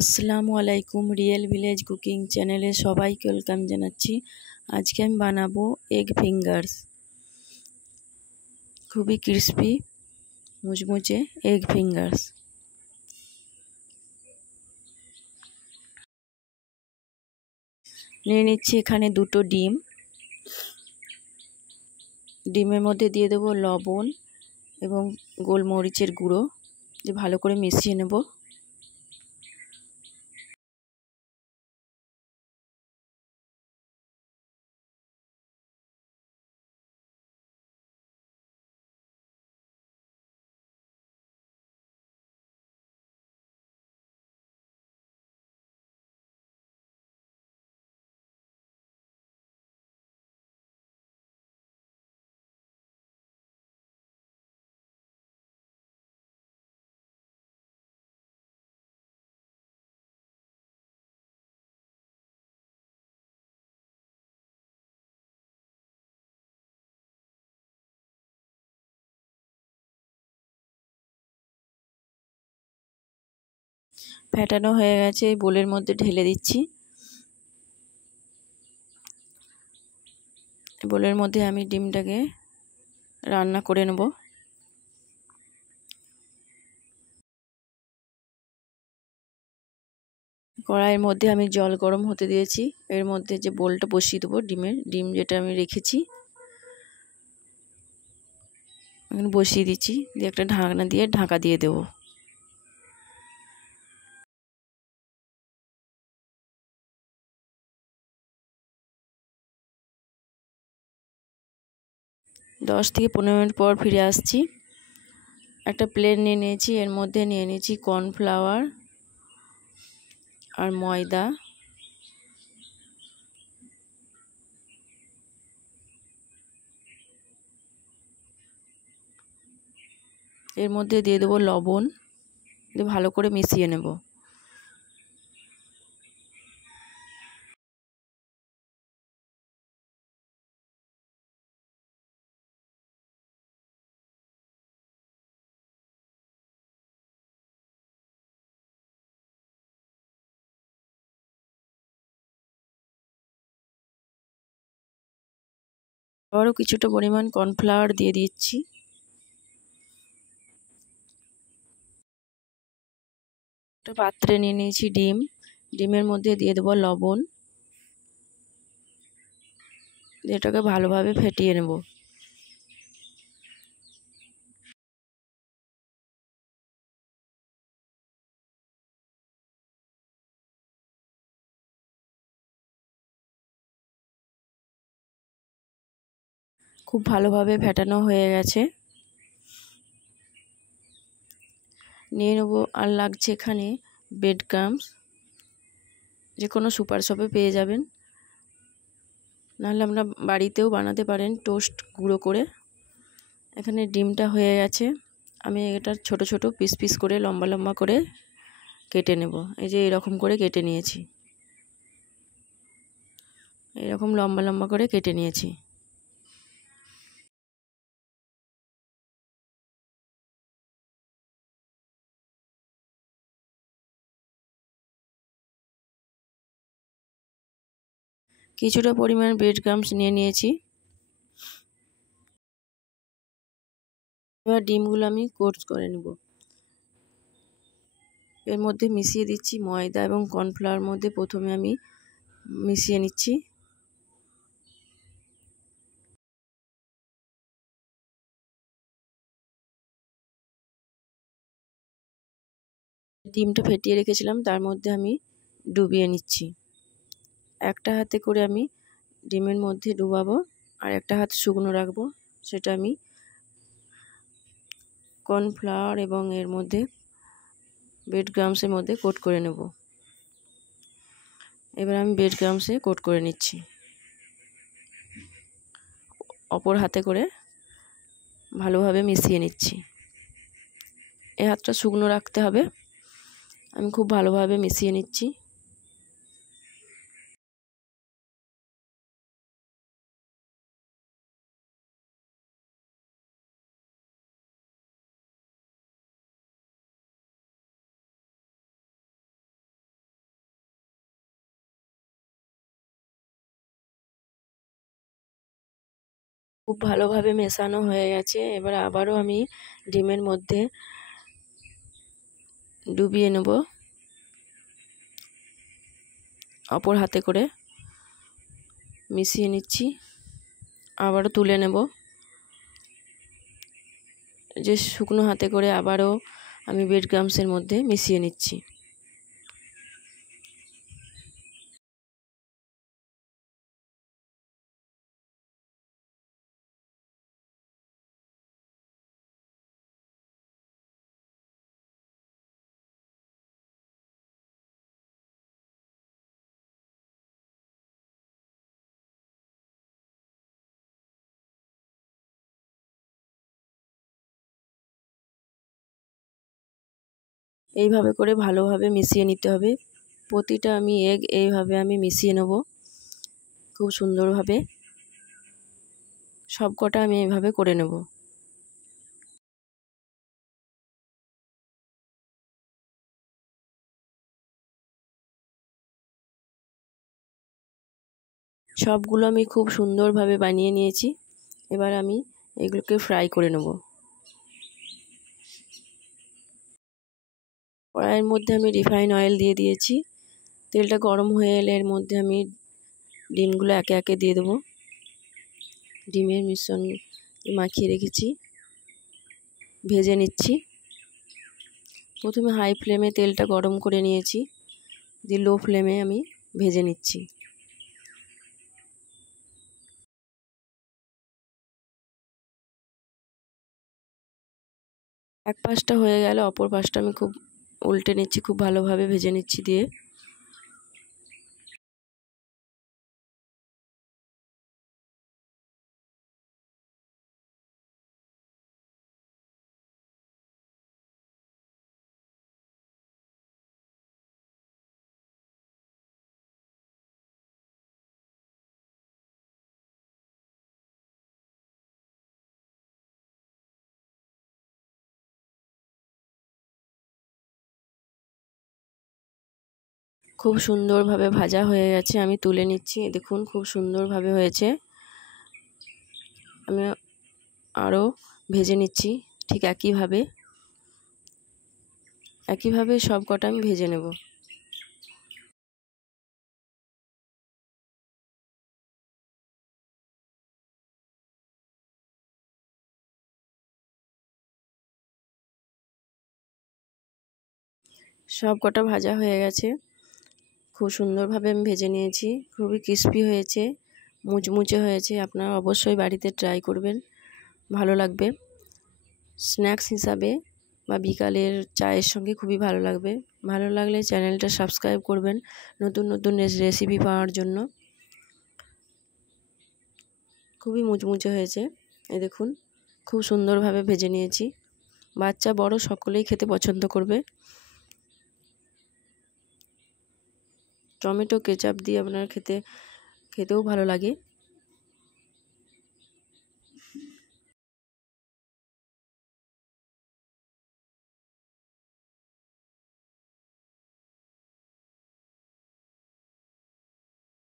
আসসালামু আলাইকুম। Real village cooking চ্যানেলে সবাইকে ওয়েলকাম জানাচ্ছি। আজকে আমি বানাবো এগ ফিঙ্গার্স, খুবই ক্রিস্পি মুচমুচে এগ ফিঙ্গার্স। নিয়ে নিচ্ছি এখানে দুটো ডিম। ডিমের মধ্যে দিয়ে দেবো লবণ এবং গোলমরিচের গুঁড়ো, দিয়ে ভালো করে মিশিয়ে নেব। ফেটানো হয়ে গেছে, এই বোলের মধ্যে ঢেলে দিচ্ছি। বোলের মধ্যে আমি ডিমটাকে রান্না করে নেব। কড়াইয়ের মধ্যে আমি জল গরম হতে দিয়েছি। এর মধ্যে যে বোলটা বসিয়ে দেবো, ডিম যেটা আমি রেখেছি এখন বসিয়ে দিচ্ছি, দিয়ে একটা ঢাকনা দিয়ে ঢাকা দিয়ে দেবো। দশ থেকে 15 মিনিট পর ফিরে আসছি। একটা প্লেট নিয়ে নিয়েছি, এর মধ্যে নিয়ে নিয়েছি কর্নফ্লাওয়ার আর ময়দা। এর মধ্যে দিয়ে দেবো লবণ, দিয়ে ভালো করে মিশিয়ে নেব। আবারও কিছুটা পরিমাণ কর্নফ্লাওয়ার দিয়ে দিচ্ছি। একটা পাত্রে নিয়ে নিয়েছি ডিমের মধ্যে দিয়ে দেবো লবণ, এটাকে ভালোভাবে ফেটিয়ে নেব। খুব ভালোভাবে ফেটানো হয়ে গেছে। নিয়ে নেবো, আর লাগছে এখানে ব্রেড ক্রাম্বস, যে কোনো সুপার শপে পেয়ে যাবেন, নাহলে আমরা বাড়িতেও বানাতে পারেন টোস্ট গুঁড়ো করে। এখানে ডিমটা হয়ে গেছে, আমি এটা ছোট ছোট পিস পিস করে লম্বা লম্বা করে কেটে নেব। এই যে এরকম করে কেটে নিয়েছি, এরকম লম্বা লম্বা করে কেটে নিয়েছি। কিছুটা পরিমাণ ব্রেড ক্রাম্বস নিয়ে নিয়েছি। এবার ডিমগুলো আমি কোট করে নেব। এর মধ্যে মিশিয়ে দিচ্ছি ময়দা এবং কর্নফ্লাওয়ার মধ্যে প্রথমে আমি মিশিয়ে নিচ্ছি। ডিমটা ফেটিয়ে রেখেছিলাম তার মধ্যে আমি ডুবিয়ে নিচ্ছি। একটা হাতে করে আমি ডিমের মধ্যে ডুবাবো, আর একটা হাত শুকনো রাখবো। সেটা আমি কর্নফ্লাওয়ার এবং এর মধ্যে ব্রেড ক্রাম্বসের মধ্যে কোট করে নেব। এবার আমি ব্রেড ক্রাম্বসে কোট করে নিচ্ছি, অপর হাতে করে ভালোভাবে মিশিয়ে নিচ্ছি। এই হাতটা শুকনো রাখতে হবে। আমি খুব ভালোভাবে মিশিয়ে নিচ্ছি। খুব ভালোভাবে মেশানো হয়ে গেছে। এবার আবারও আমি ডিমের মধ্যে ডুবিয়ে নেব অপর হাতে করে, মিশিয়ে নিচ্ছি। আবারও তুলে নেব, যে শুকনো হাতে করে আবারও আমি ব্রেড ক্রাম্বসের মধ্যে মিশিয়ে নিচ্ছি। এইভাবে করে ভালোভাবে মিশিয়ে নিতে হবে। প্রতিটা আমি এগ এইভাবে আমি মিশিয়ে নেব খুব সুন্দরভাবে। সব কটা আমি এইভাবে করে নেব। সবগুলো আমি খুব সুন্দরভাবে বানিয়ে নিয়েছি। এবার আমি এগুলোকে ফ্রাই করে নেব। কড়াইয়ের মধ্যে আমি রিফাইন অয়েল দিয়ে দিয়েছি। তেলটা গরম হয়ে এলে এর মধ্যে আমি ডিমগুলো একে একে দিয়ে দেবো। ডিমের মিশ্রণ মাখিয়ে রেখেছি, ভেজে নিচ্ছি। প্রথমে হাই ফ্লেমে তেলটা গরম করে নিয়েছি, দিয়ে লো ফ্লেমে আমি ভেজে নিচ্ছি। এক পাশটা হয়ে গেলে অপর পাশটা আমি খুব উল্টে নিচ্ছি, খুব ভালোভাবে ভেজে নিচ্ছি। দিয়ে খুব সুন্দরভাবে ভাজা হয়ে গেছে, আমি তুলে নিচ্ছি। দেখুন খুব সুন্দরভাবে হয়েছে। আমি আরও ভেজে নিচ্ছি ঠিক একইভাবে সব কটা আমি ভেজে নেব। সব কটা ভাজা হয়ে গেছে, খুব সুন্দরভাবে আমি ভেজে নিয়েছি। খুবই ক্রিস্পি হয়েছে, মুচমুচে হয়েছে। আপনারা অবশ্যই বাড়িতে ট্রাই করবেন, ভালো লাগবে। স্ন্যাক্স হিসাবে বা বিকালের চায়ের সঙ্গে খুবই ভালো লাগবে। ভালো লাগলে চ্যানেলটা সাবস্ক্রাইব করবেন নতুন নতুন রেসিপি পাওয়ার জন্য। খুবই মুচমুচে হয়েছে, এই দেখুন খুব সুন্দরভাবে ভেজে নিয়েছি। বাচ্চা বড় সকলেই খেতে পছন্দ করবে। টমেটো কেচাপ দিয়ে আপনার খেতেও ভালো লাগে।